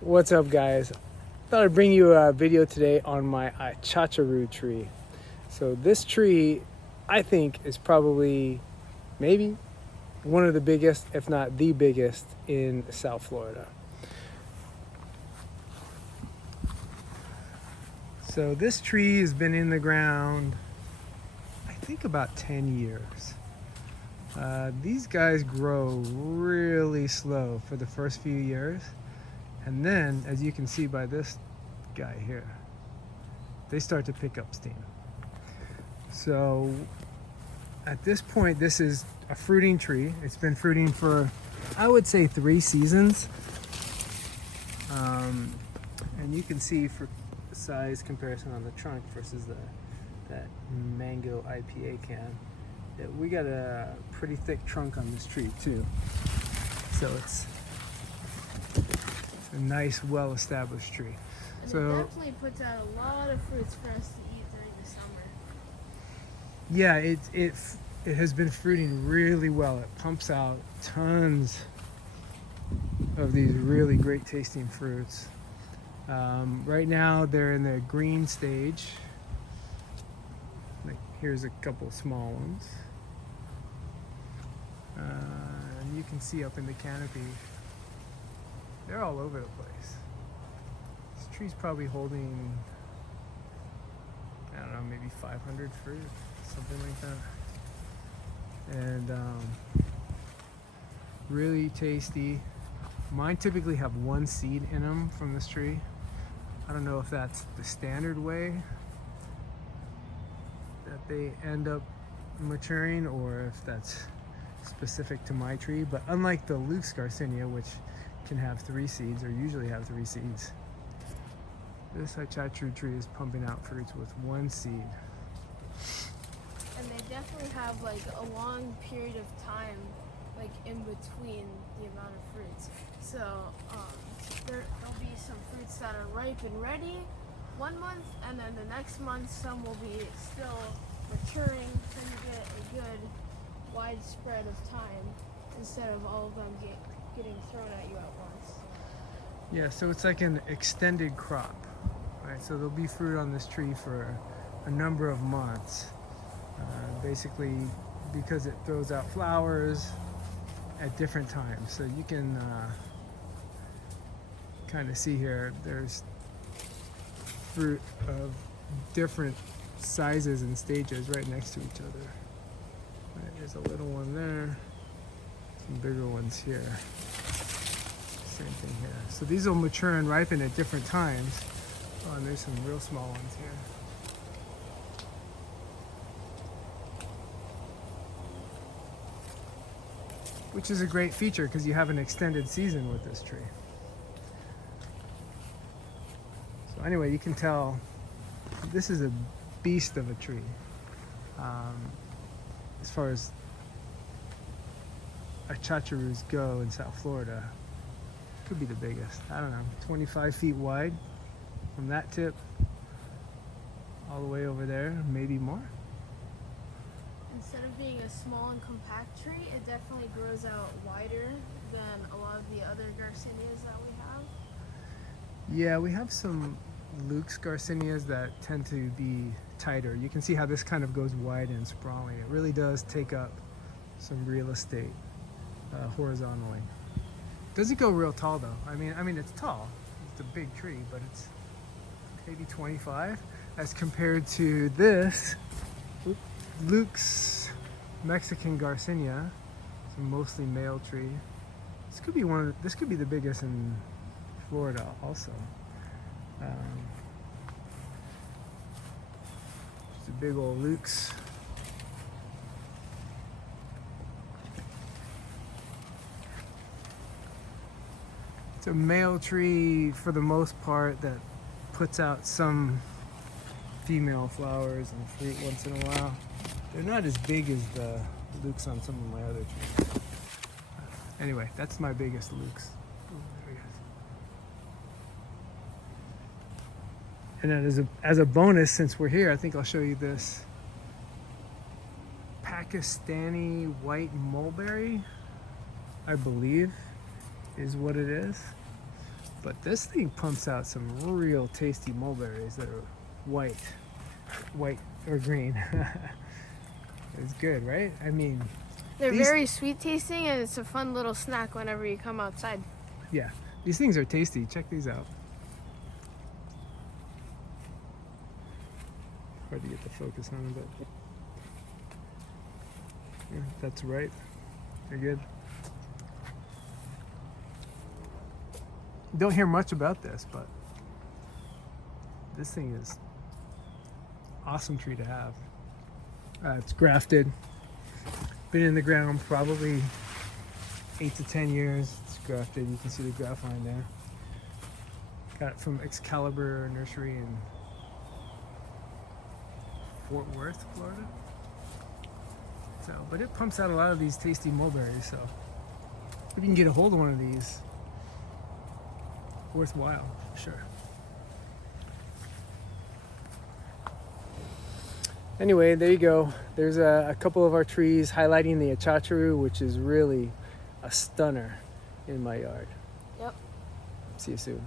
What's up, guys? Thought I'd bring you a video today on my Achachairu tree. So this tree, I think, is probably maybe one of the biggest, if not the biggest, in South Florida. So this tree has been in the ground, I think, about 10 years. These guys grow really slow for the first few years. And then, as you can see by this guy here, they start to pick up steam. So at this point, this is a fruiting tree. It's been fruiting for, I would say, 3 seasons. And you can see for the size comparison on the trunk versus that mango IPA can, that we got a pretty thick trunk on this tree too. So it's a nice, well-established tree. And so it definitely puts out a lot of fruits for us to eat during the summer. Yeah, it has been fruiting really well. It pumps out tons of these really great tasting fruits. Right now they're in the green stage. Like, here's a couple small ones. And you can see up in the canopy, they're all over the place. This tree's probably holding, I don't know, maybe 500 fruit, something like that. And really tasty. Mine typically have 1 seed in them from this tree. I don't know if that's the standard way that they end up maturing or if that's specific to my tree. But unlike the Luke's Garcinia, which can have 3 seeds or usually have 3 seeds, this Achachairu tree is pumping out fruits with 1 seed. And they definitely have like a long period of time like in between the amount of fruits. So there'll be some fruits that are ripe and ready 1 month, and then the next month some will be still maturing, so you get a good wide spread of time instead of all of them getting thrown at you at once. Yeah, so it's like an extended crop, right? So there'll be fruit on this tree for a number of months, basically because it throws out flowers at different times. So you can kind of see here, there's fruit of different sizes and stages right next to each other. Right, there's a little one there, some bigger ones here. Same thing here. So these will mature and ripen at different times. Oh, and there's some real small ones here. Which is a great feature because you have an extended season with this tree. So anyway, you can tell this is a beast of a tree. As far as Achachairus go in South Florida, could be the biggest. I don't know, 25 feet wide from that tip all the way over there, maybe more. Instead of being a small and compact tree, it definitely grows out wider than a lot of the other Garcinias that we have. Yeah, we have some Luke's Garcinias that tend to be tighter. You can see how this kind of goes wide and sprawling. It really does take up some real estate horizontally. Doesn't go real tall though. I mean it's tall. It's a big tree, but it's maybe 25 as compared to this Luke's Mexican Garcinia. It's a mostly male tree. This could be the biggest in Florida also. It's a big old Luke's. It's a male tree for the most part that puts out some female flowers and fruit once in a while. They're not as big as the Luke's on some of my other trees. Anyway, that's my biggest Luke's. And then as a bonus, since we're here, I think I'll show you this Pakistani white mulberry, I believe is what it is. But this thing pumps out some real tasty mulberries that are white or green. It's good, right? I mean, They're these- very sweet tasting, and it's a fun little snack whenever you come outside. yeah, these things are tasty. Check these out. Hard to get the focus on them, but yeah, that's right. They're good. Don't hear much about this, but this thing is awesome tree to have. It's grafted, been in the ground probably 8 to 10 years. It's grafted. You can see the graft line there. Got it from Excalibur Nursery in Fort Worth, Florida. So, but it pumps out a lot of these tasty mulberries. So, if you can get a hold of one of these, worthwhile, for sure. Anyway, there you go. There's a couple of our trees highlighting the Achachairu, which is really a stunner in my yard. Yep. See you soon.